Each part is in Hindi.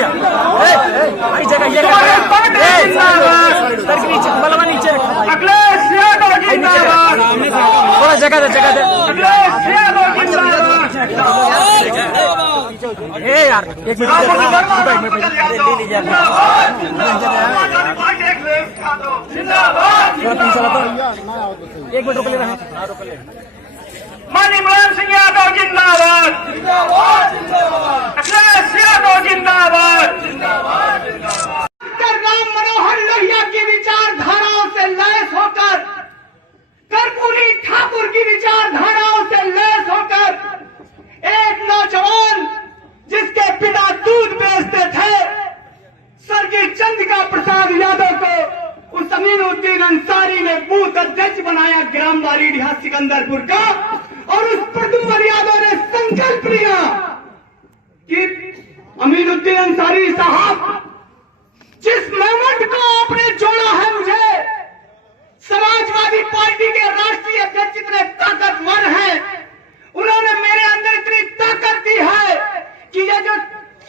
भैया भाई जगह ये सर के नीचे बलवा नीचे अखिलेश यादव जिंदाबाद। थोड़ा जगह दे अखिलेश यादव जिंदाबाद। यार एक मिनट एक मिनट रुक ले रहा माननीय मुलायम सिंह यादव जिंदाबाद। अखिलेश यादव जिंदाबाद। राम मनोहर लोहिया की विचारधाराओं से लैस होकर, कर्पूरी ठाकुर की विचारधाराओं से लैस होकर एक नौजवान जिसके पिता दूध बेचते थे, स्वर्गीय चंद्रिका प्रसाद यादव को उस अमीनुद्दीन अंसारी ने बूथ अध्यक्ष बनाया ग्राम बारीडिहा सिकंदरपुर का, और उस प्रद्युम्न यादव ने संकल्प लिया कि अमीनुद्दीन अंसारी साहब, जिस मोमेंट को आपने जोड़ा है मुझे, समाजवादी पार्टी के राष्ट्रीय अध्यक्ष इतने ताकतवर हैं, उन्होंने मेरे अंदर इतनी ताकत दी है कि ये जो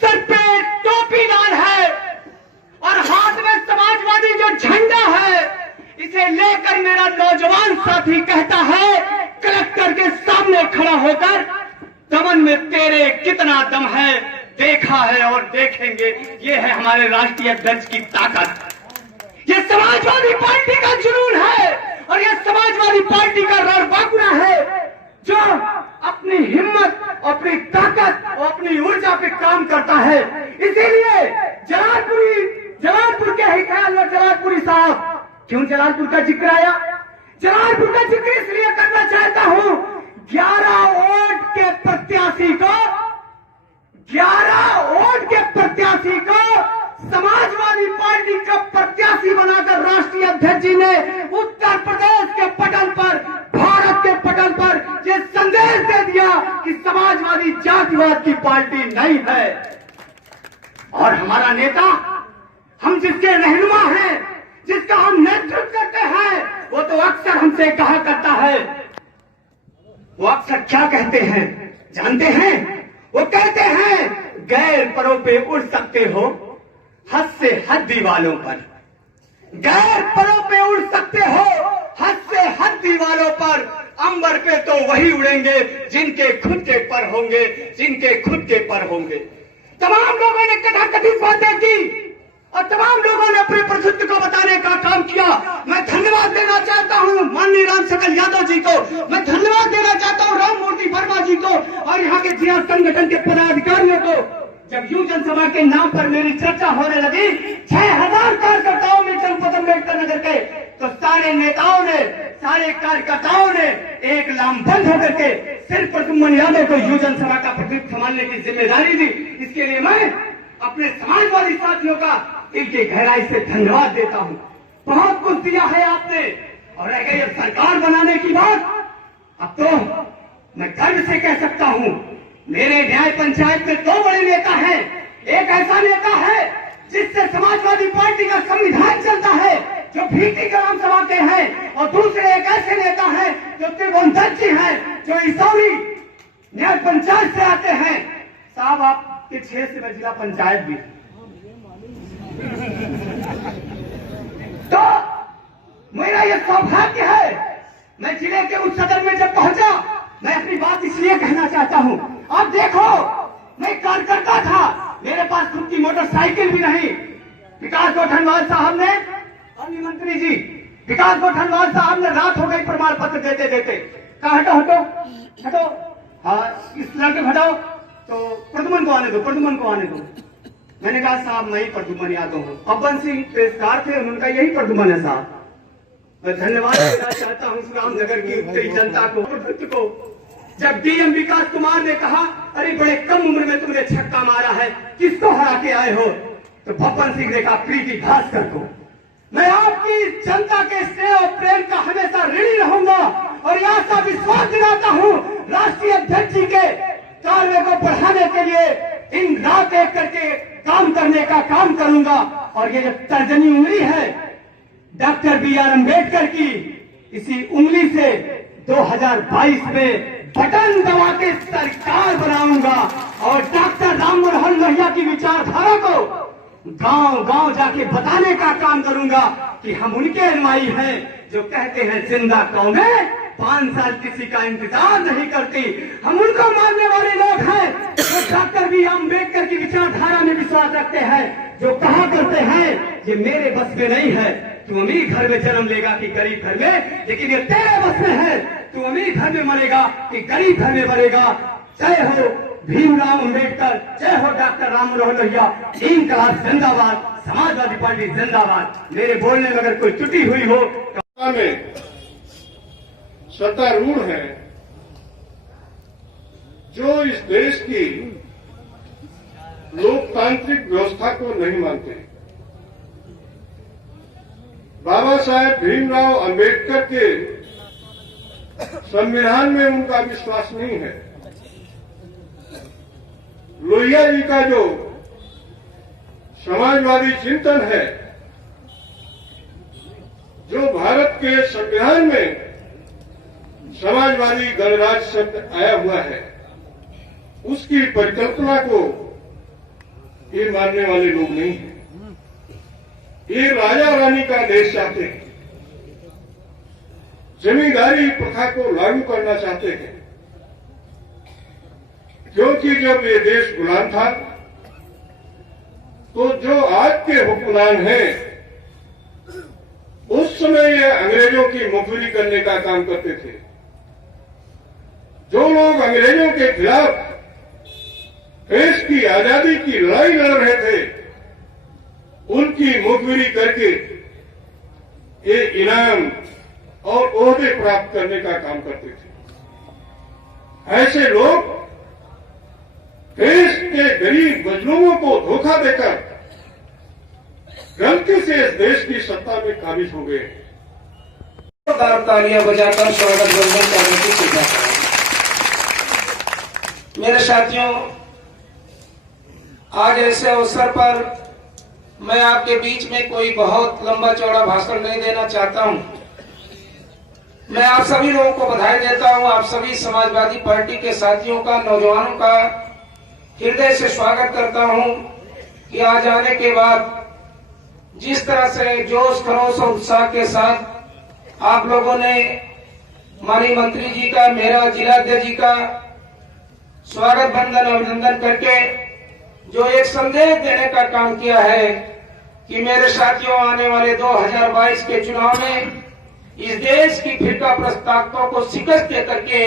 सर पे टोपीदार है और हाथ में समाजवादी जो झंडा है, इसे लेकर मेरा नौजवान साथी कहता है कलेक्टर के सामने खड़ा होकर, दमन में तेरे कितना दम है देखा है और देखेंगे। ये है हमारे राष्ट्रीय अध्यक्ष की ताकत, ये समाजवादी पार्टी का जुनून है और ये समाजवादी पार्टी का रणबांकुरा है, जो अपनी हिम्मत, अपनी ताकत और अपनी ऊर्जा पे काम करता है। इसीलिए जलालपुर के ही ख्याल में जलालपुरी साहब, क्यों जलालपुर का जिक्र आया? जलालपुर का जिक्र इसलिए करना चाहता हूं, 11 वोट के प्रत्याशी को समाजवादी पार्टी का प्रत्याशी बनाकर राष्ट्रीय अध्यक्ष जी ने उत्तर प्रदेश के पटल पर, भारत के पटल पर यह संदेश दे दिया कि समाजवादी जातिवाद की पार्टी नहीं है। और हमारा नेता, हम जिसके रहनुमा हैं, जिसका हम नेतृत्व करते हैं, वो तो अक्सर हमसे कहा करता है, वो अक्सर क्या कहते हैं जानते हैं? वो कहते हैं गैर परों पे उड़ सकते हो, हद से हद दीवालों पर। गैर परों पे उड़ सकते हो, हद से हद दीवालों पर, अंबर पे तो वही उड़ेंगे जिनके खुद के पर होंगे, जिनके खुद के पर होंगे। तमाम लोगों ने कथाकथित बातें की और तमाम लोगों ने अपने प्रभुत्व को बताने का काम किया। मैं धन्यवाद देना चाहता हूं माननीय राम सकल यादव जी को, मैं धन्यवाद देना चाहता हूं राम मूर्ति वर्मा जी को और यहाँ के जिला संगठन के पदाधिकारियों को। जब यूं जनसभा के नाम पर मेरी चर्चा होने लगी, 6000 कार्यकर्ताओं में जनपद अम्बेडकर नगर के, तो सारे नेताओं ने, सारे कार्यकर्ताओं ने एक लामबंद होकर के सिर्फ प्रद्युम्न यादव को यूं जनसभा का प्रतिनिधित्व संभालने की जिम्मेदारी दी। इसके लिए मैं अपने समाजवादी साथियों का दिल की गहराई से धन्यवाद देता हूं। बहुत कुछ दिया है आपने, और रह गई सरकार बनाने की बात, अब तो मैं गर्व से कह सकता हूं, मेरे न्याय पंचायत में 2 बड़े नेता हैं। एक ऐसा नेता है जिससे समाजवादी पार्टी का संविधान चलता है, जो भीटी ग्राम सभा के हैं, और दूसरे एक ऐसे नेता हैं जो त्रिभुवन दत्त जी हैं, जो इसौरी न्याय पंचायत से आते हैं। साहब आपके क्षेत्र में जिला पंचायत भी, तो मेरा यह सौभाग्य है, मैं जिले के उस सदन में जब पहुंचा, मैं अपनी बात इसलिए कहना चाहता हूं। अब देखो, मैं कार्यकर्ता था, मेरे पास खुद की मोटरसाइकिल भी नहीं। विकास गौठनवाल साहब ने, अन्य मंत्री जी विकास गौठनवाल साहब ने, रात हो गई प्रमाण पत्र देते देते, कहा हटो हटो हटो, हाँ इस लड़के हटाओ, तो प्रद्युम्न को आने दो, प्रद्युम्न को आने दो। मैंने कहा साहब मैं ही प्रद्युम्न यादव हूँ। पवन सिंह पेशकार थे, उनका यही प्रद्युम्न है साहब। मैं धन्यवाद देना चाहता हूँ रामनगर की उत्तरी जनता को, जब डीएम विकास कुमार ने कहा अरे बड़े कम उम्र में तुमने छक्का मारा है, किसको हरा के आए हो, तो पवन सिंह ने कहा प्रीति भास्कर को। मैं आपकी जनता के स्नेह और प्रेम का हमेशा ऋणी रहूंगा और यह सा विश्वास दिलाता हूँ राष्ट्रीय अध्यक्ष जी के कार्य को बढ़ाने के लिए दिन रात एक करके काम करने का काम करूंगा। और ये जो तर्जनी उंगली है डॉक्टर बी आर अम्बेडकर की, इसी उंगली से 2022 में बटन दबा के सरकार बनाऊंगा और डॉक्टर राम मनोहर लोहिया की विचारधारा को गांव गांव जाके बताने का काम करूंगा कि हम उनके अनुयायी हैं जो कहते हैं जिंदा कौमें 5 साल किसी का इंतजार नहीं करती। हम उनको मानने वाले लोग हैं जो डॉक्टर बी अम्बेडकर की विचारधारा में विश्वास रखते हैं, जो कहा करते हैं ये मेरे बस में नहीं है, तू अमीर घर में जन्म लेगा कि गरीब घर में, लेकिन ये तेरे बस में है, तू अमीर घर में मरेगा कि गरीब घर में मरेगा। जय हो भीमराव अम्बेडकर, जय हो डॉक्टर राम मनोहर लोहिया, इंकलाब जिंदाबाद, समाजवादी पार्टी जिंदाबाद। मेरे बोलने में अगर कोई त्रुटि हुई हो तो में सत्तारूढ़ है जो इस देश की लोकतांत्रिक व्यवस्था को नहीं मानते। बाबा साहेब भीमराव अंबेडकर के संविधान में उनका विश्वास नहीं है। लोहिया जी का जो समाजवादी चिंतन है, जो भारत के संविधान में समाजवादी गणराज्य शब्द आया हुआ है, उसकी परिकल्पना को ये मानने वाले लोग नहीं हैं। ये राजा रानी का देश चाहते हैं, जमींदारी प्रथा को लागू करना चाहते हैं, क्योंकि जब ये देश गुलाम था तो जो आज के हुक्मरान हैं उस समय ये अंग्रेजों की मुखबिरी करने का काम करते थे। जो लोग अंग्रेजों के खिलाफ देश की आजादी की लड़ाई लड़ रहे थे, उनकी मुखबिरी करके ये इनाम और ओहदे प्राप्त करने का काम करते थे। ऐसे लोग देश के गरीब मजलूमों को धोखा देकर गलती से इस देश की सत्ता में काबिज हो गए। तालियां बजाकर स्वागत वंदन करने की सुविधा। मेरे साथियों, आज ऐसे अवसर पर मैं आपके बीच में कोई बहुत लंबा चौड़ा भाषण नहीं देना चाहता हूं। मैं आप सभी लोगों को बधाई देता हूं। आप सभी समाजवादी पार्टी के साथियों का, नौजवानों का हृदय से स्वागत करता हूं कि आज आने के बाद जिस तरह से जोश खरोश और उत्साह के साथ आप लोगों ने माननीय मंत्री जी का, मेरा जिलाध्यक्ष जी का स्वागत वंदन अभिनंदन करके जो एक संदेश देने का काम किया है कि मेरे साथियों, आने वाले 2022 के चुनाव में इस देश की फिरका प्रस्तावकों को शिकस्त दे करके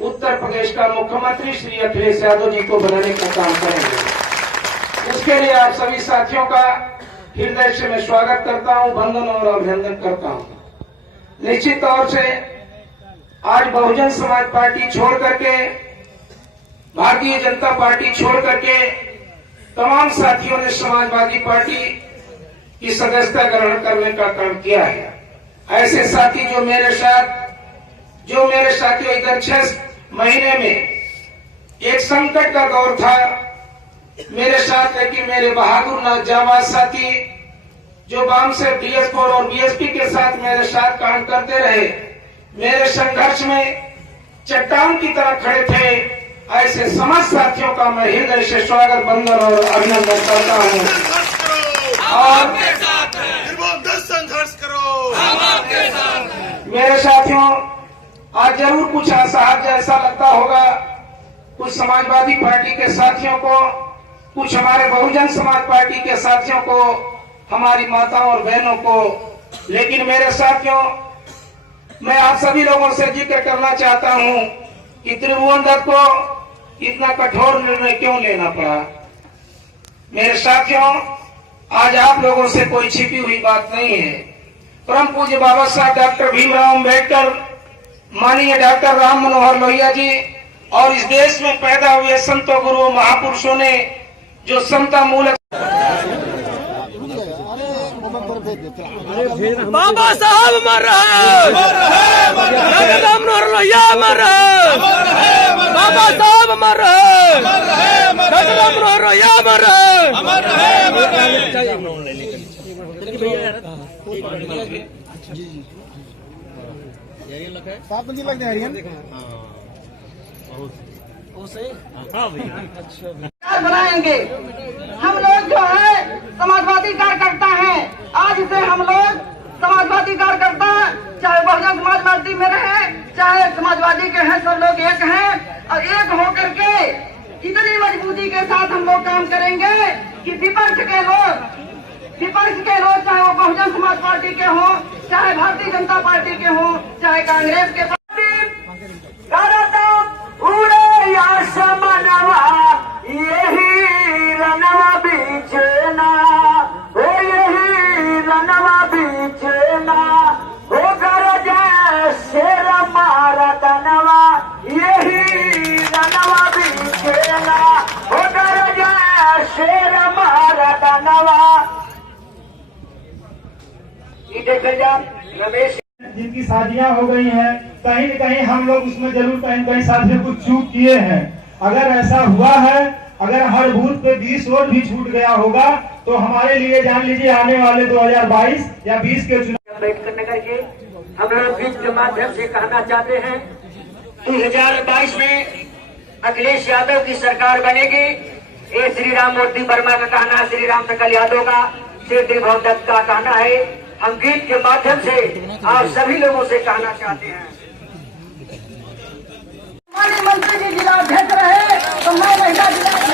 उत्तर प्रदेश का मुख्यमंत्री श्री अखिलेश यादव जी को बनाने का काम करेंगे। उसके लिए आप सभी साथियों का हृदय से मैं स्वागत करता हूं, वंदन और अभिनंदन करता हूं। निश्चित तौर से आज बहुजन समाज पार्टी छोड़ करके, भारतीय जनता पार्टी छोड़ करके तमाम साथियों ने समाजवादी पार्टी की सदस्यता ग्रहण करने का काम किया है। ऐसे साथी जो मेरे साथियों इधर 6 महीने में एक संकट का दौर था मेरे साथ, लेकिन मेरे बहादुर जाबाज साथी जो वाम से डीएस4 और बीएसपी के साथ मेरे साथ काम करते रहे, मेरे संघर्ष में चट्टान की तरह खड़े थे, ऐसे समस्त साथियों का मैं हृदय से स्वागत वंदन और अभिनंदन करता हूं। और संघर्ष करो, हम आपके साथ हैं। मेरे साथियों, आज जरूर कुछ असहज जैसा लगता होगा कुछ समाजवादी पार्टी के साथियों को, कुछ हमारे बहुजन समाज पार्टी के साथियों को, हमारी माताओं और बहनों को, लेकिन मेरे साथियों, मैं आप सभी लोगों से जिक्र करना चाहता हूं कि त्रिभुवन दत्त को इतना कठोर निर्णय क्यों लेना पड़ा। मेरे साथियों, आज आप लोगों से कोई छिपी हुई बात नहीं है। परम पूज्य बाबा साहब डॉक्टर भीमराव अम्बेडकर, माननीय डॉक्टर राम मनोहर लोहिया जी और इस देश में पैदा हुए संतों, गुरुओं, महापुरुषों ने जो समता मूलक बाबा साहब अमर रहे, डॉक्टर राम मनोहर लोहिया अमर रहे, बाबा साहब अमर रहे, डॉक्टर राम मनोहर लोहिया अमर रहे। बनाएंगे। हम लोग जो है समाजवादी कार्यकर्ता हैं, आज से हम लोग समाजवादी कार्यकर्ता, चाहे बहुजन समाज पार्टी में रहे, चाहे समाजवादी के हैं, सब लोग एक हैं और एक होकर के इतनी मजबूती के साथ हम लोग काम करेंगे कि विपक्ष के लोग चाहे वो बहुजन समाज पार्टी के हों, चाहे भारतीय जनता पार्टी के हों, चाहे कांग्रेस के यही रनवा बीचना हो, यही रनवा बीचना हो, गरज शेर मारा दनवा, यही रनवा बीचना हो, गरज शेर मारा दनवा। रमेश जिनकी शादियां हो गई हैं, कहीं न कहीं हम लोग उसमें जरूर कहीं कहीं साथ में कुछ चूक किए हैं। अगर ऐसा हुआ है, अगर हर बूथ पे 20 वोट भी छूट गया होगा तो हमारे लिए जान लीजिए आने वाले 2022 या 20 के चुनाव बैठ करके हम लोग बीच के माध्यम से कहना चाहते हैं 2022 में अखिलेश यादव की सरकार बनेगी। ये श्री राम मूर्ति वर्मा का कहना है, श्री राम सकल यादव का, श्री भगदत्त का कहना है। हम गीत के माध्यम से आप सभी लोगों से कहना चाहते हैं, मंत्री जी जिलाध्यक्ष रहे तो मैं महिला जिलाध्यक्ष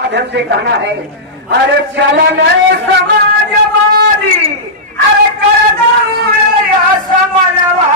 माध्यम से कहना है, अरे चलन समाजवादी, अरे कर दो समनवा।